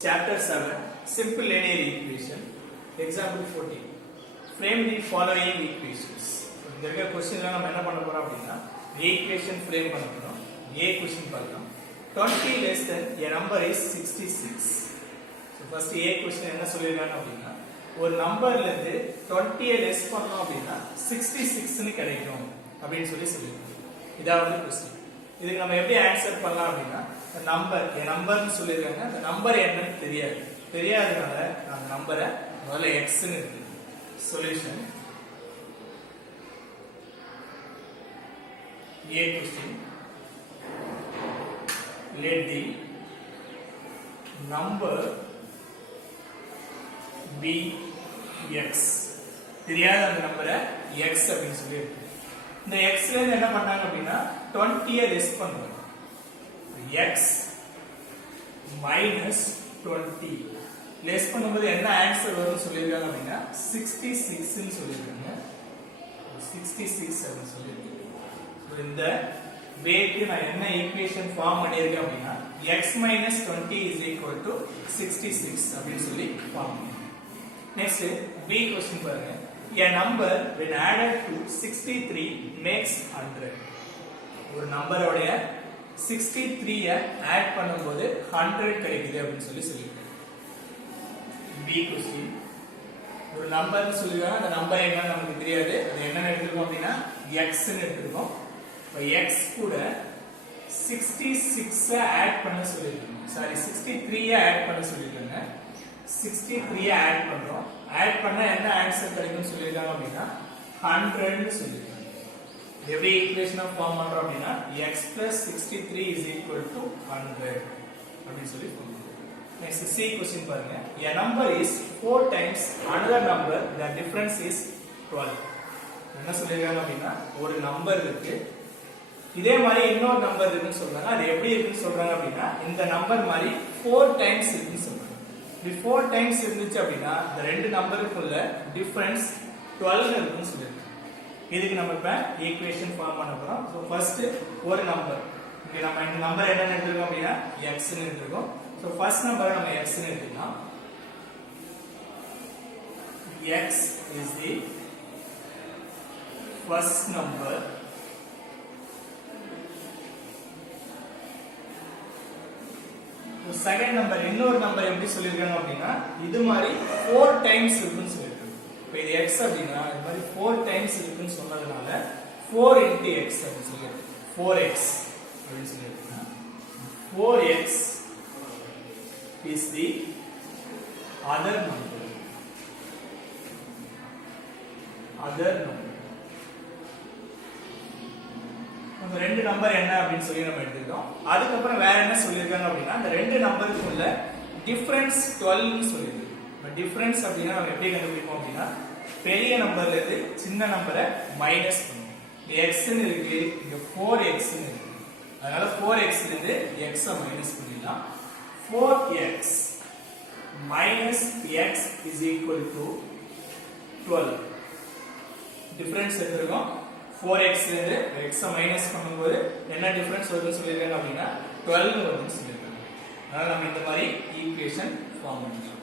Chapter 7 Simple Linear Equation. Example 14. Frame the following equations. இந்த क्वेश्चनல நம்ம என்ன பண்ண போறோம் அப்படினா equation frame பண்ண போறோம். A question பார்க்கலாம். 20 less than a number is 66. So first A question என்ன சொல்லிருக்காங்க அப்படினா ஒரு நம்பர்ல இருந்து 20 லெஸ் பண்ணோம் அப்படினா 66 னு கிடைக்கும் அப்படினு சொல்லிருக்காங்க. இதாவது क्वेश्चन. இதுக்கு நம்ம எப்படி ஆன்சர் பண்ணலாம் அப்படினா நம்பர்னு சொல்லிருக்காங்க. அந்த நம்பர் என்னன்னு தெரியாதனால அந்த நம்பரை முதல்ல x ன்னு இருக்கு. Solution A question. Let the number be x. தெரியாத அந்த நம்பரை x அப்படின்னு சொல்லி இருக்கு. இந்த x ல இருந்து என்ன பண்ணாங்க அப்படின்னா 20 லெஸ் பண்ணுவாங்க. x minus 20 லெஸ் பண்ணும்போது என்ன ஆன்சர் வரும்னு சொல்லிருக்காங்க அப்படின்னா 66 ன்னு சொல்லிருக்காங்க. 66 அப்படின்னு சொல்லிருக்காங்க. சோ இந்த வேக்கு நான் என்ன ஈக்குவேஷன் ஃபார்ம் பண்ணிருக்கேன் அப்படின்னா x minus 20 is equal to 66 அப்படின்னு சொல்லி ஃபார்ம் பண்ணிருக்கேன். நெக்ஸ்ட் B क्वेश्चन பாருங்க. A number when added to 63 makes 100. ஒரு நம்பரோட 63 ஆட் பண்ணும்போது 100 கிடைக்குது அப்படினு சொல்லிருக்காங்க. B question. ஒரு நம்பர்னு சொல்லுவாங்க. அந்த நம்பர் என்னன்னு நமக்கு தெரியாது. அது என்னன்னு எடுத்துக்கோம் அப்படினா x ன்னு எடுத்துக்கோம். இப்போ x கூட 66 ஆட் பண்ண சொல்லிருக்காங்க. சாரி 63 ஆட் பண்ண சொல்லிருக்காங்க. 63 ஆட் பண்றோம். ஆட் பண்ணா என்ன ஆன்சர் கிடைக்கும்னு சொல்லிருக்காங்க அப்படினா 100 ன்னு சொல்லிருக்காங்க. every equation of form பண்றோம் அப்படினா x plus 63 is equal to 100 அப்படி சொல்லி சொல்றோம். next C question பாருங்க. a number is 4 times another number, the difference is 12. என்ன சொல்லிருக்காங்க அப்படினா ஒரு நம்பர் இருக்கு, இதே மாதிரி இன்னொரு நம்பர் இருக்குன்னு சொல்றாங்க. அது எப்படி இருக்குன்னு சொல்றாங்க அப்படினா இந்த நம்பர் மாதிரி 4 டைம்ஸ் இருக்குன்னு சொல்றாங்க. இது 4 டைம்ஸ் இருந்துச்சு அப்படினா இந்த ரெண்டு நம்பருக்குள்ள டிஃபரன்ஸ் 12 இருக்குன்னு சொல்லிருக்காங்க. இதுக்கு நம்ம இப்ப ஈக்குவேஷன் ஃபார்ம் பண்ண போறோம். சோ ஃபர்ஸ்ட் ஒரு நம்பர், இங்க நம்ம இந்த நம்பர் என்னன்னு எடுத்துக்கோம் அப்படினா x ன்னு எடுத்துக்கோம். சோ ஃபர்ஸ்ட் நம்பரை நம்ம x ன்னு எடுத்துக்கலாம். x is the first number. Second number இன்னொரு நம்பர் எப்படி சொல்லிருக்காங்க அப்படினா இது மாதிரி 4 டைம்ஸ் இருக்குன்னு சொல்லிருக்காங்க. இப்போ இது x அப்படினா இது மாதிரி 4 டைம்ஸ் இருக்குன்னு சொன்னதனால 4 into x அப்படி சொல்லிருக்காங்க. 4x அப்படி சொல்லிருக்காங்க. 4x is the other number. நம்ம ரெண்டு நம்பர் என்ன அப்படின்னு சொல்லி நம்ம எடுத்துக்கிட்டோம். அதுக்கு அப்புறம் வேற என்ன சொல்லிருக்காங்க அப்படினா அந்த ரெண்டு நம்பருக்குள்ள டிஃபரன்ஸ் 12 ன்னு சொல்லிருக்காங்க. டிஃபரன்ஸ் அப்படினா நம்ம எப்படி கண்டுபிடிப்போம் அப்படினா பெரிய நம்பர்ல இருந்து சின்ன நம்பரை மைனஸ் பண்ணுவோம். x ன்னு இருக்கு, இங்க 4x ன்னு இருக்கு. அதனால 4x ல இருந்து x ஐ மைனஸ் பண்ணிடலாம். 4x minus x is equal to 12. Difference எடுத்துறோம். 4x ல இருந்து x ஐ மைனஸ் பண்ணும்போது என்ன டிஃபரன்ஸ் வருதுன்னு சொல்லிருக்காங்க அப்படினா 12 வருதுன்னு சொல்லிருக்காங்க. அதனால நம்ம இந்த மாதிரி ஈக்குவேஷன் ஃபார்ம் பண்ணிக்கலாம்.